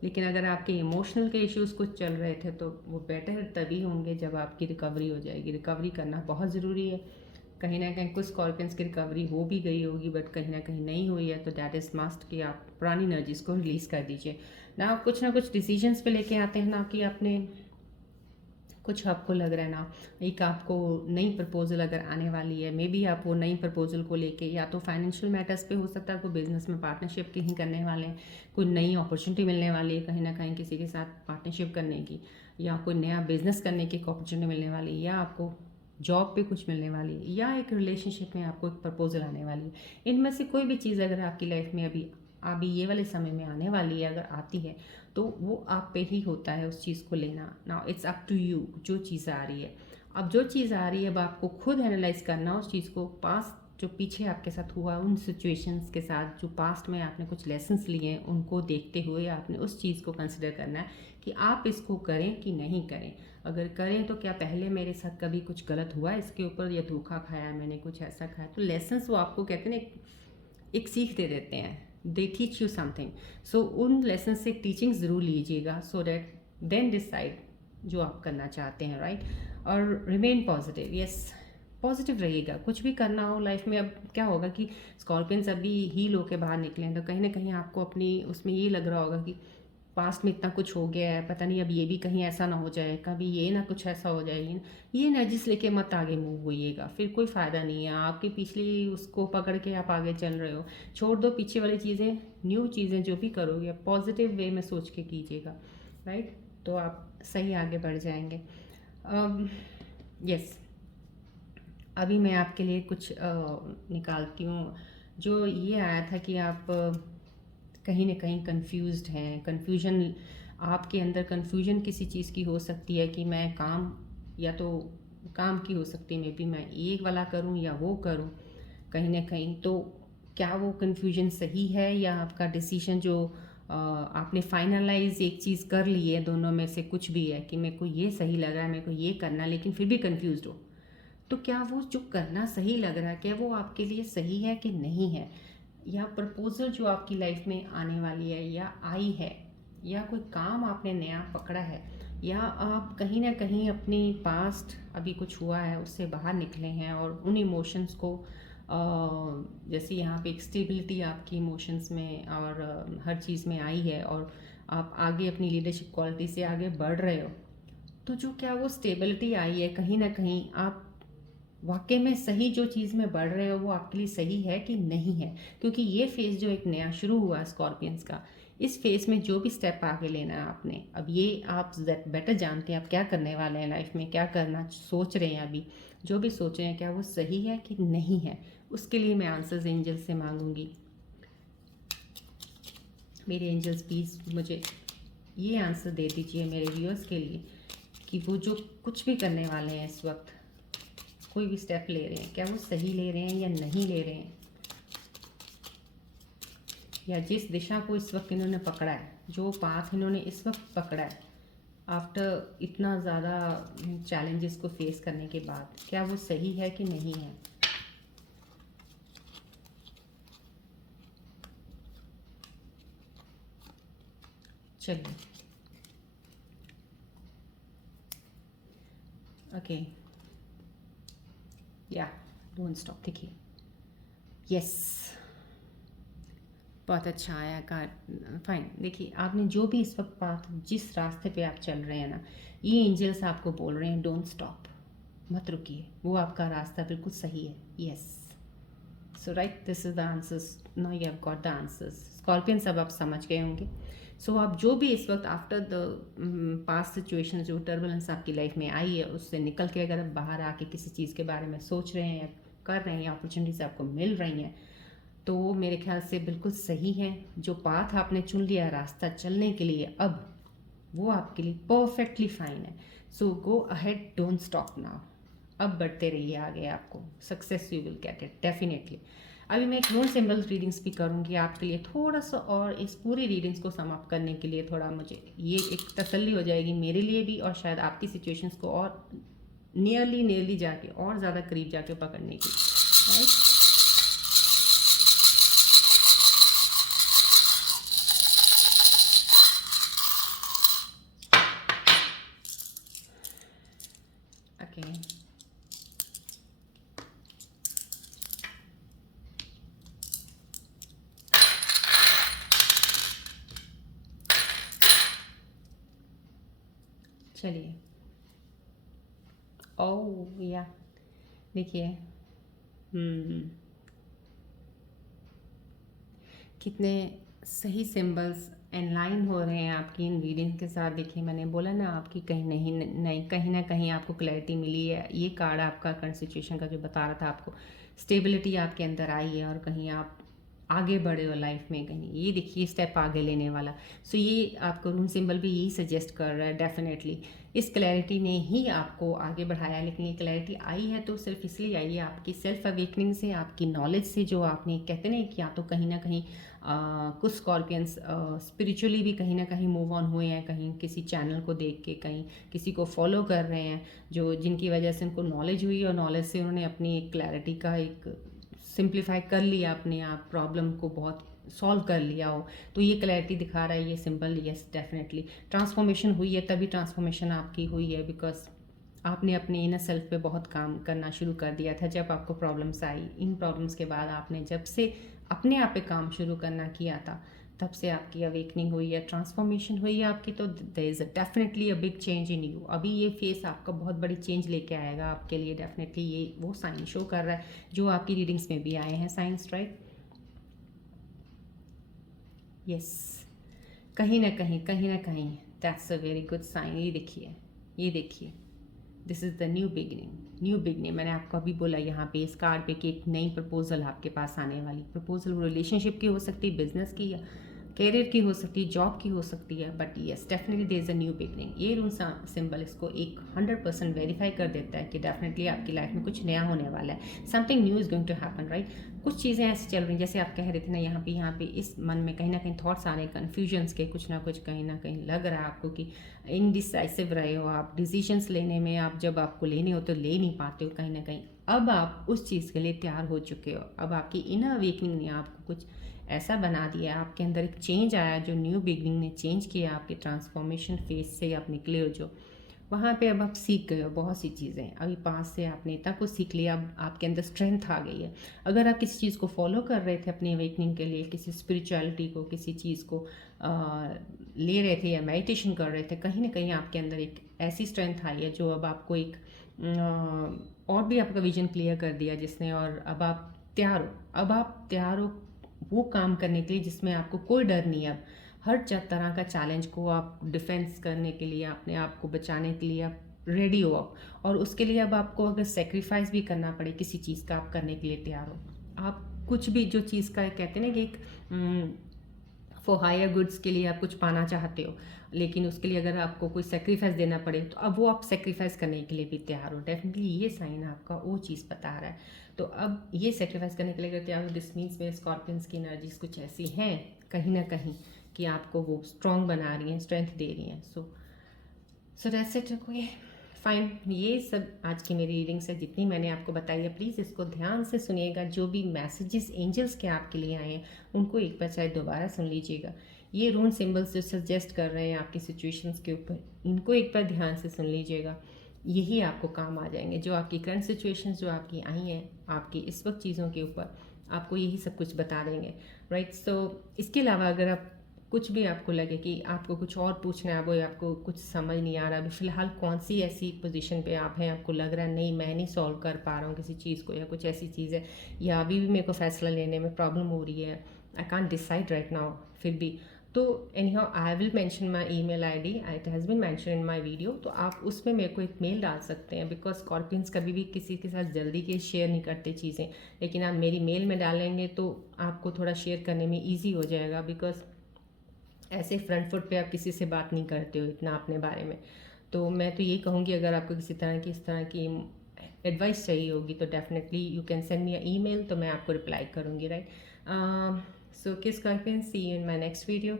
लेकिन अगर आपके इमोशनल के इश्यूज़ कुछ चल रहे थे तो वो बेटर तभी होंगे जब आपकी रिकवरी हो जाएगी। रिकवरी करना बहुत ज़रूरी है। कहीं ना कहीं कुछ स्कॉर्पियंस की रिकवरी हो भी गई होगी बट कहीं ना कहीं नहीं हुई है, तो डैट इज़ मस्ट कि आप पुरानी एनर्जीज़ को रिलीज़ कर दीजिए ना कुछ डिसीजंस पे लेके आते हैं, ना कि आपने कुछ आपको लग रहा है ना, एक आपको नई प्रपोजल अगर आने वाली है, मे बी आप वो नई प्रपोजल को लेके या तो फाइनेंशियल मैटर्स पे हो सकता है, कोई बिजनेस में पार्टनरशिप कहीं करने वाले हैं, कोई नई अपॉर्चुनिटी मिलने वाली है कहीं ना कहीं किसी के साथ पार्टनरशिप करने की, या कोई नया बिजनेस करने की अपॉर्चुनिटी मिलने वाली है, या आपको जॉब पे कुछ मिलने वाली है, या एक रिलेशनशिप में आपको एक प्रपोजल आने वाली है। इनमें से कोई भी चीज़ अगर आपकी लाइफ में अभी ये वाले समय में आने वाली है, अगर आती है, तो वो आप पे ही होता है उस चीज़ को लेना। Now it's up to you, जो चीज़ आ रही है, अब जो चीज़ आ रही है अब आपको खुद एनालाइज करना उस चीज़ को, पास्ट जो पीछे आपके साथ हुआ उन सिचुएशंस के साथ, जो पास्ट में आपने कुछ लेसन्स लिए हैं उनको देखते हुए आपने उस चीज़ को कंसिडर करना है कि आप इसको करें कि नहीं करें। अगर करें तो क्या पहले मेरे साथ कभी कुछ गलत हुआ इसके ऊपर, या धोखा खाया मैंने, कुछ ऐसा खाया, तो लेसन्स वो आपको कहते हैं ना एक सीख दे देते हैं, दे टीच यू समथिंग। सो उन लेसन से टीचिंग ज़रूर लीजिएगा, सो डैट देन डिसाइड जो आप करना चाहते हैं। राइट, और रिमेन पॉजिटिव, यस पॉजिटिव रहिएगा, कुछ भी करना हो लाइफ में। अब क्या होगा कि स्कॉर्पियंस अभी हील होके बाहर निकले हैं, तो कहीं ना कहीं आपको अपनी उसमें ये लग रहा होगा कि पास्ट में इतना कुछ हो गया है, पता नहीं अब ये भी कहीं ऐसा ना हो जाए, कभी ये ना कुछ ऐसा हो जाए, ये एनर्जीज लेके मत आगे मूव होइएगा, फिर कोई फ़ायदा नहीं है। आपकी पिछली उसको पकड़ के आप आगे चल रहे हो, छोड़ दो पीछे वाली चीज़ें, न्यू चीज़ें जो भी करोगे आप पॉजिटिव वे में सोच के कीजिएगा। राइट, तो आप सही आगे बढ़ जाएंगे। यस, अभी मैं आपके लिए कुछ निकालती हूँ। जो ये आया था कि आप कहीं ना कहीं कंफ्यूज्ड हैं, कन्फ्यूजन आपके अंदर, कन्फ्यूजन किसी चीज़ की हो सकती है कि मैं काम, या तो काम की हो सकती है, मे बी मैं एक वाला करूँ या वो करूँ, कहीं ना कहीं तो क्या वो कन्फ्यूजन सही है, या आपका डिसीजन जो आपने फाइनलाइज एक चीज़ कर ली है, दोनों में से कुछ भी है कि मेरे को ये सही लग रहा है, मेरे को ये करना, लेकिन फिर भी कंफ्यूज हो, तो क्या वो जो करना सही लग रहा है, क्या वो आपके लिए सही है कि नहीं है, या प्रपोजल जो आपकी लाइफ में आने वाली है या आई है, या कोई काम आपने नया पकड़ा है, या आप कहीं ना कहीं अपनी पास्ट अभी कुछ हुआ है उससे बाहर निकले हैं और उन इमोशंस को जैसे यहाँ पे एक स्टेबिलिटी आपकी इमोशंस में और हर चीज़ में आई है, और आप आगे अपनी लीडरशिप क्वालिटी से आगे बढ़ रहे हो, तो जो क्या वो स्टेबिलिटी आई है, कहीं ना कहीं आप वाकई में सही जो चीज़ में बढ़ रहे हो वो आपके लिए सही है कि नहीं है। क्योंकि ये फेज़ जो एक नया शुरू हुआ है स्कॉर्पियंस का, इस फेज़ में जो भी स्टेप आगे लेना है आपने, अब ये आप बेटर जानते हैं आप क्या करने वाले हैं लाइफ में, क्या करना सोच रहे हैं, अभी जो भी सोच रहे हैं क्या वो सही है कि नहीं है। उसके लिए मैं आंसर्स एंजल से मांगूंगी। मेरे एंजल्स प्लीज़ मुझे ये आंसर दे दीजिए मेरे व्यूअर्स के लिए कि वो जो कुछ भी करने वाले हैं इस वक्त, कोई भी स्टेप ले रहे हैं, क्या वो सही ले रहे हैं या नहीं ले रहे हैं, या जिस दिशा को इस वक्त इन्होंने पकड़ा है, जो पाथ इन्होंने इस वक्त पकड़ा है आफ्टर इतना ज़्यादा चैलेंजेस को फेस करने के बाद, क्या वो सही है कि नहीं है। चलिए, ओके, या डोंट स्टॉप, देखिए, यस, बहुत अच्छा आया कार्ड, फाइन। देखिए, आपने जो भी इस वक्त पाथ, जिस रास्ते पे आप चल रहे हैं ना, ये एंजल्स आपको बोल रहे हैं डोंट स्टॉप, मत रुकिए, वो आपका रास्ता बिल्कुल सही है। Yes, so right, this is the answers, now you have got the answers. Scorpion सब आप समझ गए होंगे। सो आप जो भी इस वक्त आफ्टर द पास्ट सिचुएशन, जो टर्बुलेंस आपकी लाइफ में आई है, उससे निकल के अगर आप बाहर आके किसी चीज़ के बारे में सोच रहे हैं या कर रहे हैं, या अपॉर्चुनिटीज आपको मिल रही हैं, तो मेरे ख्याल से बिल्कुल सही है। जो पाथ आपने चुन लिया रास्ता चलने के लिए, अब वो आपके लिए परफेक्टली फाइन है। So go ahead, don't stop now. अब बढ़ते रहिए आगे, आपको success you will get it definitely. अभी मैं एक नोन सिंबल्स रीडिंग्स भी करूँगी आपके लिए थोड़ा सा, और इस पूरी रीडिंग्स को समाप्त करने के लिए थोड़ा मुझे ये एक तसल्ली हो जाएगी मेरे लिए भी, और शायद आपकी सिचुएशंस को और नियरली नियरली जाके और ज़्यादा करीब जाके पकड़ने की, राइट। ओके, चलिए, ओह या, देखिए, कितने सही सिंबल्स एनलाइन हो रहे हैं आपकी इन रीडिंग के साथ। देखिए, मैंने बोला ना आपकी कहीं नहीं नहीं, कहीं ना कहीं आपको क्लैरिटी मिली है। ये कार्ड आपका करंट सिचुएशन का जो बता रहा था आपको, स्टेबिलिटी आपके अंदर आई है, और कहीं आप आगे बढ़े हो लाइफ में, कहीं ये देखिए स्टेप आगे लेने वाला। सो ये आपको रूम सिंबल भी यही सजेस्ट कर रहा है डेफिनेटली। इस क्लैरिटी ने ही आपको आगे बढ़ाया, लेकिन ये क्लैरिटी आई है तो सिर्फ इसलिए आई है आपकी सेल्फ अवेकनिंग से, आपकी नॉलेज से, जो आपने कहते नहीं कि या तो कहीं ना कहीं कुछ स्कॉर्पियंस स्पिरिचुअली भी कहीं ना कहीं मूव ऑन हुए हैं, कहीं किसी चैनल को देख के, कहीं किसी को फॉलो कर रहे हैं, जो जिनकी वजह से उनको नॉलेज हुई, और नॉलेज से उन्होंने अपनी एक क्लैरिटी का एक सिंप्लीफाई कर लिया, अपने आप प्रॉब्लम को बहुत सॉल्व कर लिया हो। तो ये क्लैरिटी दिखा रहा है ये सिंबल। यस, डेफिनेटली ट्रांसफॉर्मेशन हुई है, तभी ट्रांसफॉर्मेशन आपकी हुई है, बिकॉज आपने अपने इनर सेल्फ पे बहुत काम करना शुरू कर दिया था जब आपको प्रॉब्लम्स आई। इन प्रॉब्लम्स के बाद आपने जब से अपने आप पे काम शुरू करना किया था, तब से आपकी अवेकनिंग हुई है, ट्रांसफॉर्मेशन हुई है आपकी। तो there is definitely a big change in you. अभी ये फेस आपका बहुत बड़ी चेंज लेके आएगा आपके लिए, डेफिनेटली ये वो साइन शो कर रहा है जो आपकी रीडिंग्स में भी आए हैं साइंस, राइट। यस, कहीं ना कहीं that's a very good sign. ये देखिए, ये देखिए, this is the new beginning. New beginning मैंने आपको अभी बोला यहाँ पे इस कार्ड पे कि एक नई प्रपोजल आपके पास आने वाली। प्रपोजल रिलेशनशिप की हो सकती है, बिजनेस की, या करियर की हो सकती है, जॉब की हो सकती है, but yes definitely there is a new beginning. ये रून सिंबल इसको एक 100% वेरीफाई कर देता है कि डेफिनेटली आपकी लाइफ में कुछ नया होने वाला है। Something new is going to happen, right. कुछ चीज़ें ऐसी चल रही हैं जैसे आप कह रहे थे ना, यहाँ पे इस मन में कहीं ना कहीं थॉट्स आ रहे हैं कन्फ्यूजन्स के, कुछ ना कुछ कहीं ना कहीं लग रहा है आपको कि इनडिसाइसिव रहे हो आप डिसीजंस लेने में, आप जब आपको लेने हो तो ले नहीं पाते हो कहीं ना कहीं। अब आप उस चीज़ के लिए तैयार हो चुके हो। अब आपकी इनर अवेकनिंग ने आपको कुछ ऐसा बना दिया, आपके अंदर एक चेंज आया, जो न्यू बिगनिंग ने चेंज किया आपके ट्रांसफॉर्मेशन फेज से आप निकले हो जो, वहाँ पे अब आप सीख गए हो बहुत सी चीज़ें। अभी पास से आपने इतना कुछ सीख लिया, अब आपके अंदर स्ट्रेंथ आ गई है। अगर आप किसी चीज़ को फॉलो कर रहे थे अपनी अवेकनिंग के लिए, किसी स्पिरिचुअलिटी को, किसी चीज़ को ले रहे थे या मेडिटेशन कर रहे थे, कहीं ना कहीं आपके अंदर एक ऐसी स्ट्रेंथ आई है जो अब आपको एक और भी आपका विजन क्लियर कर दिया जिसने, और अब आप तैयार हो। अब आप तैयार हो वो काम करने के लिए जिसमें आपको कोई डर नहीं है। अब हर तरह का चैलेंज को आप डिफेंस करने के लिए, अपने आप को बचाने के लिए आप रेडी हो अब। और उसके लिए अब आपको अगर सेक्रीफाइस भी करना पड़े किसी चीज़ का, आप करने के लिए तैयार हो। आप कुछ भी जो चीज़ का कहते हैं ना कि एक फॉर हायर गुड्स के लिए आप कुछ पाना चाहते हो, लेकिन उसके लिए अगर आपको कोई सेक्रीफाइस देना पड़े तो अब वो आप सेक्रीफाइस करने के लिए भी तैयार हो। डेफिनेटली ये साइन आपका वो चीज़ बता रहा है। तो अब ये सेक्रीफाइस करने के लिए अगर तैयार हो, दिस मीन्स मेरे स्कॉर्पियंस की एनर्जीज कुछ ऐसी हैं कहीं ना कहीं कि आपको वो स्ट्रॉन्ग बना रही हैं, स्ट्रेंथ दे रही हैं। So that's it. Okay fine, ये सब आज की मेरी रीडिंग्स है जितनी मैंने आपको बताई है। प्लीज़ इसको ध्यान से सुनिएगा। जो भी मैसेजेस एंजल्स के आपके लिए आए हैं उनको एक बार चाहे दोबारा सुन लीजिएगा। ये रून सिंबल्स जो सजेस्ट कर रहे हैं आपकी सिचुएशंस के ऊपर, इनको एक बार ध्यान से सुन लीजिएगा। यही आपको काम आ जाएंगे। जो आपकी करंट सिचुएशंस जो आपकी आई हैं आपकी इस वक्त चीज़ों के ऊपर, आपको यही सब कुछ बता देंगे, राइट। सो इसके अलावा अगर आप कुछ भी आपको लगे कि आपको कुछ और पूछना है, वो आपको कुछ समझ नहीं आ रहा, अभी फ़िलहाल कौन सी ऐसी पोजीशन पे आप हैं, आपको लग रहा है नहीं मैं नहीं सॉल्व कर पा रहा हूँ किसी चीज़ को, या कुछ ऐसी चीज़ है, या अभी भी मेरे को फ़ैसला लेने में प्रॉब्लम हो रही है, I can't decide right now, फिर भी तो anyhow I will mention my email ID, it has been mention in my video. तो आप उसमें मेरे को एक मेल डाल सकते हैं, बिकॉज स्कॉर्पियंस कभी भी किसी के साथ जल्दी के शेयर नहीं करते चीज़ें, लेकिन आप मेरी मेल में डालेंगे तो आपको थोड़ा शेयर करने में ईजी हो जाएगा। बिकॉज ऐसे फ्रंट फुट पे आप किसी से बात नहीं करते हो इतना अपने बारे में। तो मैं तो ये कहूँगी अगर आपको किसी तरह की इस तरह की एडवाइस चाहिए होगी तो definitely you can send me a email, तो मैं आपको रिप्लाई करूँगी, right. So kiss scorpion, see you in my next video.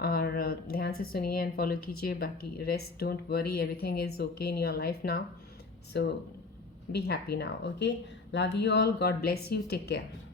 और ध्यान से सुनिए एंड फॉलो कीजिए। बाकी rest, don't worry, everything is okay in your life now. So be happy now, okay. Love you all, God bless you, take care.